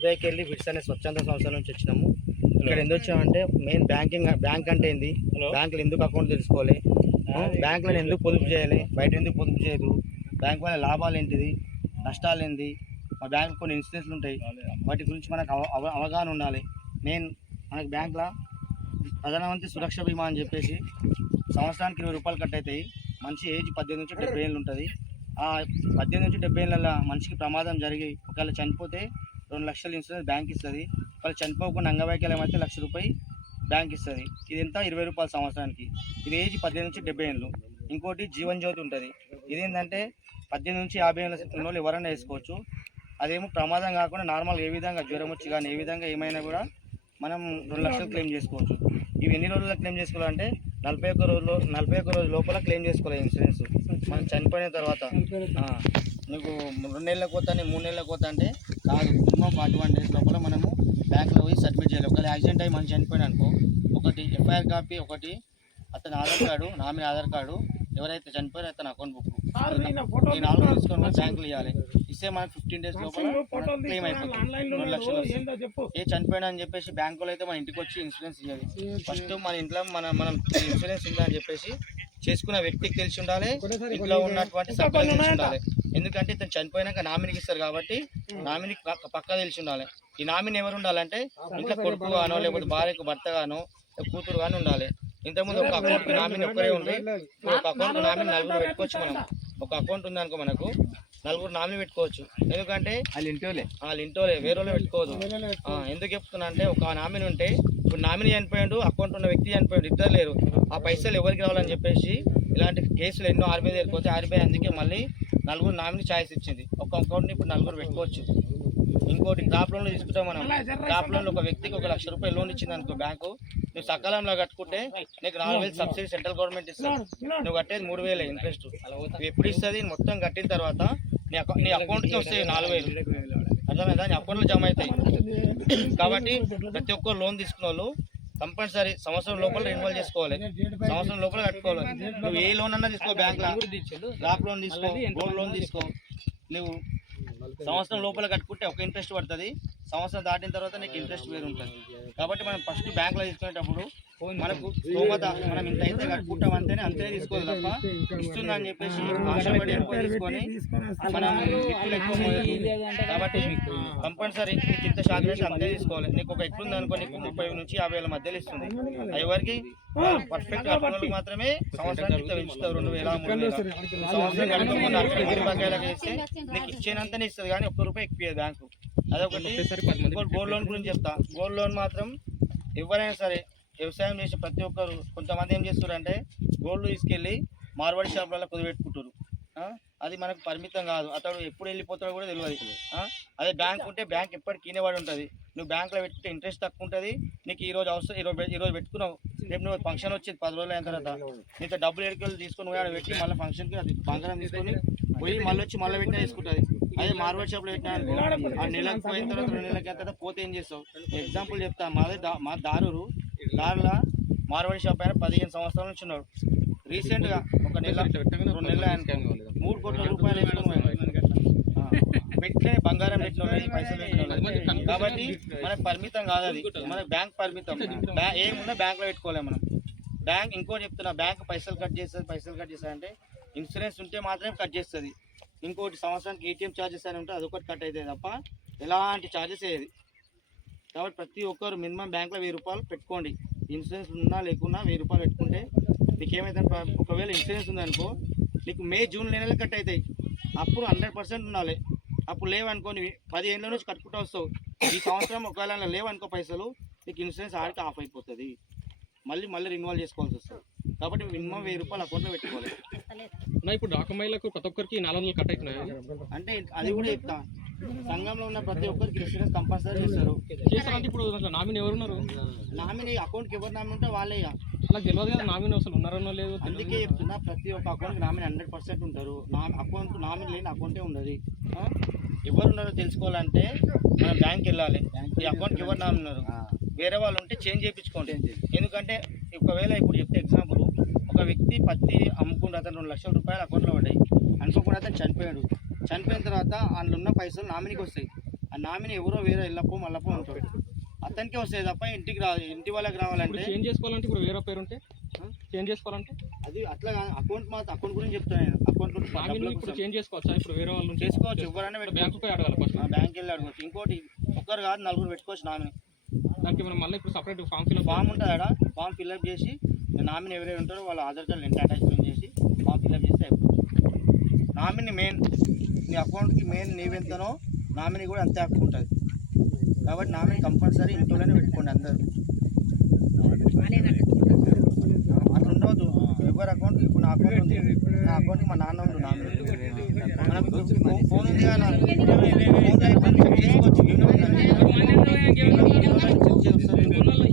దుబాయ్కి వెళ్ళి విట్స్ అనే స్వచ్ఛంద సంస్థ నుంచి వచ్చినాము. ఇక్కడ ఎందుకు వచ్చామంటే మెయిన్ బ్యాంక్ అంటే ఏంది, బ్యాంకులు ఎందుకు అకౌంట్ తెలుసుకోవాలి, బ్యాంకులను ఎందుకు పొదుపు చేయాలి, బయట ఎందుకు పొదుపు చేయదు, బ్యాంక్ వల్ల లాభాలు ఏంటిది, నష్టాలు ఏంది, మా బ్యాంక్ కొన్ని ఇన్సూరెన్స్లు ఉంటాయి, వాటి గురించి మనకు అవగాహన ఉండాలి. మెయిన్ మనకి బ్యాంకులో ప్రధానమంత్రి సురక్ష బీమా అని చెప్పేసి సంవత్సరానికి 20 రూపాయలు కట్ అవుతాయి. మనిషి ఏజ్ 18 నుంచి 70 ఏళ్ళు ఉంటుంది. ఆ 18 నుంచి 70 ఏళ్ళ మనిషికి ప్రమాదం జరిగి ఒకవేళ చనిపోతే 2 లక్షల ఇన్సూరెన్స్ బ్యాంక్ ఇస్తుంది. ఒకవేళ చనిపోకుండా అంగవైకల్యం అయితే ₹1,00,000 బ్యాంక్ ఇస్తుంది. ఇది ఎంత 20 రూపాయలు సంవత్సరానికి. ఇది ఏజ్ 18 నుంచి 70 ఏళ్ళు. ఇంకోటి జీవన్ జ్యోతి ఉంటుంది. ఇదేంటంటే 18 నుంచి 50 ఏళ్ళ వాళ్ళు ఎవరైనా వేసుకోవచ్చు. అదేమో ప్రమాదం కాకుండా నార్మల్ ఏ విధంగా జ్వరం వచ్చి కానీ ఏ విధంగా ఏమైనా కూడా మనం 2 లక్షలు క్లెయిమ్ చేసుకోవచ్చు. ఇవి ఎన్ని రోజుల్లో క్లెయిమ్ చేసుకోవాలంటే 41 రోజు లోపల క్లెయిమ్ చేసుకోవాలి ఇన్సూరెన్స్. మనం చనిపోయిన తర్వాత నీకు 2 నెలలకు పోతా 3 నెలలకు పోతా అంటే కాదు, మినిమం 41 డేస్ లోపల మనము బ్యాంకులో పోయి సబ్మిట్ చేయాలి. ఒకవేళ యాక్సిడెంట్ అయ్యి మనం చనిపోయిన అనుకో, ఒకటి FIR కాపీ, ఒకటి అతని Aadhaar card, nominee Aadhaar card, ఎవరైతే చనిపోయారో అతని అకౌంట్ బుక్, ఈ 4 తీసుకొని బ్యాంకులు ఇవ్వాలి. ఇస్తే మనకు 15 డేస్ లోపల క్లెయిమ్ అయిపోతుంది. 2 లక్షలు ఏ చనిపోయినా అని చెప్పేసి బ్యాంకులో అయితే మన ఇంటికి వచ్చి ఇన్సూరెన్స్ ఇవ్వాలి. ఫస్ట్ మన ఇంట్లో మనం ఇన్సూరెన్స్ ఉందని చెప్పేసి చేసుకున్న వ్యక్తికి తెలిసి ఉండాలి, ఇంట్లో ఉన్నటువంటి సభ్యులకు తెలిసి ఉండాలి. ఎందుకంటే ఇతను చనిపోయినాక నామినీకి ఇస్తారు కాబట్టి నామినీకి పక్కా తెలిసి ఉండాలి. ఈ నామినీ ఎవరు ఉండాలంటే ఇంట్లో కొడుకు గానో లేకపోతే భార్యకు భర్త గానో కూతురు గాని ఉండాలి. ఇంతకుముందు ఒక అకౌంట్ నామినీ ఒక్కరే ఉంది. ఒక అకౌంట్ నామినీ 4 పెట్టుకోవచ్చు. మనం ఒక అకౌంట్ ఉంది అనుకో, మనకు 4 నామినీ పెట్టుకోవచ్చు. ఎందుకంటే వాళ్ళ ఇంటోలే వేరే వాళ్ళు పెట్టుకోవద్దు. ఎందుకు చెప్తున్నా అంటే ఒక నామినీ ఉంటే ఇప్పుడు నామినీ చనిపోయాడు, అకౌంట్ ఉన్న వ్యక్తి చనిపోయాడు, ఇద్దరు లేరు, ఆ పైసలు ఎవరికి రావాలని చెప్పేసి ఇలాంటి కేసులు ఎన్నో RBI వెళ్ళిపోతే RBI అందుకే మళ్ళీ 4 నామినీ ఛాయిస్ ఇచ్చింది. ఒక అకౌంట్ని ఇప్పుడు 4 పెట్టుకోవచ్చు. ఇంకోటి క్రాప్ లోన్లు తీసుకుంటాం. మనం క్రాప్ లోన్లు ఒక వ్యక్తికి ₹1,00,000 లోన్ ఇచ్చింది అనుకో బ్యాంకు, నువ్వు సకాలంలో కట్టుకుంటే నీకు 4,000 సబ్సిడీ సెంట్రల్ గవర్నమెంట్ ఇస్తుంది. నువ్వు కట్టేది 3,000 ఇంట్రెస్ట్. నువ్వు ఎప్పుడు ఇస్తుంది మొత్తం కట్టిన తర్వాత నీ అకౌంట్కి వస్తాయి 4,000. అర్థమైందా? నీ అకౌంట్లో జమ అవుతాయి. కాబట్టి ప్రతి ఒక్కరు లోన్ తీసుకున్న వాళ్ళు కంపల్సరీ సంవత్సరం లోపల రెన్యువల్ చేసుకోవాలి, సంవత్సరం లోపల కట్టుకోవాలి. నువ్వు ఏ లోన్ అన్నా తీసుకో, బ్యాంక్లో క్రాప్ లోన్ తీసుకో, గోల్డ్ లోన్ తీసుకో, నువ్వు సంవత్సరం లోపల కట్టుకుంటే ఒక ఇంట్రెస్ట్ పడుతుంది, సంవత్సరం దాటిన తర్వాత నీకు ఇంట్రెస్ట్ వేరు ఉంటుంది. కాబట్టి మనం ఫస్ట్ బ్యాంకులో తీసుకునేటప్పుడు మనకు స్తోమత మనం ఇంత అయితే కట్టుకుంటాం అంటేనే అంతే తీసుకోవాలి తప్ప ఇస్తుందని చెప్పేసి ఆశపడి ఎక్కువ తీసుకొని మనం ఎక్కువ కాబట్టి కంపల్సరీ నీకు ఇంత శాతం అంతే తీసుకోవాలి. నీకు ఒక ఎక్కువ ఉంది అనుకో, నీకు 30,000 నుంచి 50,000 మధ్యలో ఇస్తుంది. ఎవరికి పర్ఫెక్ట్ కట్టుకోవడానికి మాత్రమే సంవత్సరానికి పెంచుతారు 2,000 3,000. సంవత్సరం కట్టుకోకుండా 40 బకాయిలకు వేస్తే నీకు ఇచ్చేనంతనే ఇస్తుంది కానీ ₹1 ఎక్కువ బ్యాంకు. అదొకటి. గోల్డ్ లోన్ గురించి చెప్తా. గోల్డ్ లోన్ మాత్రం ఎవరైనా సరే వ్యవసాయం చేసే ప్రతి ఒక్కరు కొంతమంది ఏం చేస్తారంటే గోల్డ్ తీసుకెళ్ళి మార్వాడి షాపులలో కుదిపెట్టుకుంటారు. అది మనకు పరిమితం కాదు, అతడు ఎప్పుడు వెళ్ళిపోతాడో కూడా తెలియదు. అదే బ్యాంక్ ఉంటే బ్యాంక్ ఎప్పటికీ కిందపడి ఉంటుంది. నువ్వు బ్యాంకులో పెట్టుకుంటే ఇంట్రెస్ట్ తక్కువ ఉంటుంది. నీకు ఈరోజు అవసరం ఈరోజు పెట్టుకున్నావు, రేపు నువ్వు ఫంక్షన్ వచ్చేది 10 రోజులు అయిన తర్వాత నీతో డబ్బులు ఎడుకెళ్ళి తీసుకొని పోయి పెట్టి మళ్ళీ ఫంక్షన్కి అది బంగారం తీసుకొని పోయి మళ్ళీ వచ్చి మళ్ళీ పెట్టినా తీసుకుంటుంది. అదే మార్వాడి షాప్లో పెట్టినా ఆ నెలకు పోయిన తర్వాత 2 నెలలకి తర్వాత పోతే ఏం చేస్తావు? ఎగ్జాంపుల్ చెప్తా. మా దారులో మార్వాడి షాప్ అయినా 15 సంవత్సరాల నుంచి ఉన్నాడు. రీసెంట్గా ఒక నెల 2 నెలలు ఆయన 3 కోట్ల రూపాయలు పెట్టే బంగారం పెట్టిన పైసలు పెట్టిన. కాబట్టి మనకు పరిమితం కాదు, అది మన బ్యాంక్ పరిమితం. ఏమున్నా బ్యాంక్లో పెట్టుకోలేము మనం. బ్యాంక్ ఇంకోటి చెప్తున్నా, బ్యాంక్ పైసలు కట్ చేస్తుంది అంటే ఇన్సూరెన్స్ ఉంటే మాత్రమే కట్ చేస్తుంది. ఇంకోటి సంవత్సరానికి ATM ఛార్జెస్ అని ఉంటే అదొకటి కట్ అవుతుంది తప్ప ఎలాంటి ఛార్జెస్ అయ్యేది. కాబట్టి ప్రతి ఒక్కరు మినిమం బ్యాంక్లో ₹1000 పెట్టుకోండి. ఇన్సూరెన్స్ ఉన్నా లేకున్నా ₹1000 పెట్టుకుంటే నీకు ఏమైతే, ఒకవేళ ఇన్సూరెన్స్ ఉందనుకో నీకు మే జూన్ నెలలు కట్ అవుతాయి. అప్పుడు 100% ఉండాలి. అప్పుడు లేవనుకోని 10 ఏళ్ళ నుంచి కట్టుకుంటూ వస్తావు. ఈ సంవత్సరం ఒకవేళ లేవనుకో పైసలు, నీకు ఇన్సూరెన్స్ ఆడికి ఆఫ్ అయిపోతుంది. మళ్ళీ రిన్యువల్ చేసుకోవాల్సి వస్తుంది. కాబట్టి మినిమం ₹1000 అకౌంట్లో పెట్టుకోవాలి. ఇప్పుడు డాక్యుమెంట్లకు ప్రతి ఒక్కరికి 400 కట్ అవుతున్నాయి అంటే అది కూడా చెప్తా. సంఘంలో ఉన్న ప్రతి ఒక్కరికి ఇన్సూరెన్స్ కంపల్సరీ చేస్తారు. ఇప్పుడు నామినీ ఎవరున్నారు? నామినీ అకౌంట్కి ఎవరు నామినీ ఉంటే వాళ్ళే. అలా తెలియదు కదా నామినీ అసలు ఉన్నారనో లేదు. అందుకే చెప్తున్నా, ప్రతి ఒక్క అకౌంట్కి నామినీ 100% ఉంటారు. అకౌంట్ నామినీ లేని అకౌంటే ఉండదు. ఎవరు ఉన్నారో తెలుసుకోవాలంటే మనం బ్యాంక్కి వెళ్ళాలి. ఈ అకౌంట్కి ఎవరు నామినీ ఉన్నారు, వేరే వాళ్ళు ఉంటే చేంజ్ చేయించుకోండి. ఎందుకంటే ఒకవేళ ఇప్పుడు చెప్తే ఎగ్జాంపుల్, ఒక వ్యక్తి పత్తి అమ్ముకుంటే అతను ₹2,00,000 అకౌంట్లో పడ్డాయి అనుకోకుండా అతను చనిపోయాడు. చనిపోయిన తర్వాత అందులో ఉన్న పైసలు నామినీకి వస్తాయి. ఆ నామిని ఎవరో వేరే ఎల్లప్పో మల్లప్పో ఉంటాడు, అతనికే వస్తాయి తప్ప ఇంటికి రాదు. ఇంటి వాళ్ళకి రావాలంటే చేంజ్ చేసుకోవాలంటే ఇప్పుడు వేరే పేరు ఉంటే చేంజ్ చేసుకోవాలంటే అది అట్లా అకౌంట్ మాత్రం అకౌంట్ గురించి చెప్తాను నేను. అకౌంట్ నామినీ ఇప్పుడు చేంజ్ చేసుకోవచ్చా? ఇప్పుడు వేరే వాళ్ళు చేసుకోవచ్చు, ఎవరైనా బ్యాంకు పోయి అడగాలి ఫస్ట్. బ్యాంక్ వెళ్ళి అడగవచ్చు. ఇంకోటి ఒక్కరు కాదు నలుగురు పెట్టుకోవచ్చు నామిని. దానికి మనం మళ్ళీ ఇప్పుడు సపరేట్ ఫామ్ ఫిల్ ఫామ్ ఉంటుంది ఆడ, ఫామ్ ఫిల్అప్ చేసి నామిని ఎవరైనా ఉంటారో వాళ్ళ ఆధార్ కార్డు లింక్ అటాచ్మెంట్ చేసి ఫామ్ ఫిల్అప్ చేస్తే అయిపోతుంది. నామిని మెయిన్ నీ అకౌంట్కి మెయిన్ నీవెంతనో నామిని కూడా అంతే హక్కు ఉంటుంది. కాబట్టి నామిని కంపల్సరీ ఇంట్లోనే పెట్టుకోండి అందరూ. అట్లా ఉండవద్దు. ఎవరి అకౌంట్కి ఇప్పుడు నా అకౌంట్ ఉంది, నా అకౌంట్కి మా నాన్న ఉండు నామిని. మనకు ఫోన్ ఉంది కదా, ఫోన్ చేసుకోవచ్చు. చెక్ చేసి వస్తుంది.